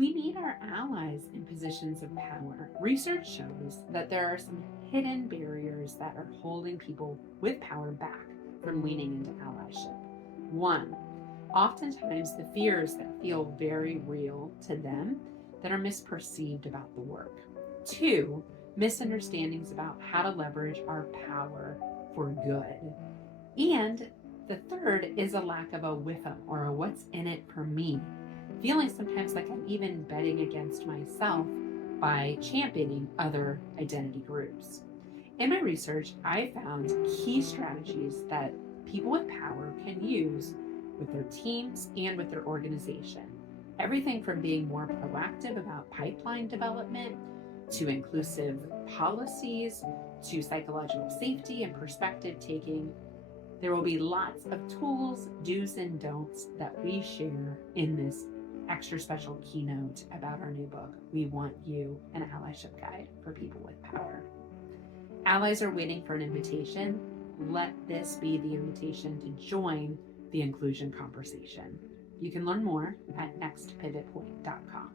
We need our allies in positions of power. Research shows that there are some hidden barriers that are holding people with power back from leaning into allyship. One, oftentimes the fears that feel very real to them that are misperceived about the work. Two, misunderstandings about how to leverage our power for good. And the third is a lack of a WIIFM, or a what's in it for me. Feeling sometimes like I'm even betting against myself by championing other identity groups. In my research, I found key strategies that people with power can use with their teams and with their organization. Everything from being more proactive about pipeline development, to inclusive policies, to psychological safety and perspective taking. There will be lots of tools, do's and don'ts that we share in this extra special keynote about our new book, We Want You, an Allyship Guide for People with Power. Allies are waiting for an invitation. Let this be the invitation to join the inclusion conversation. You can learn more at nextpivotpoint.com.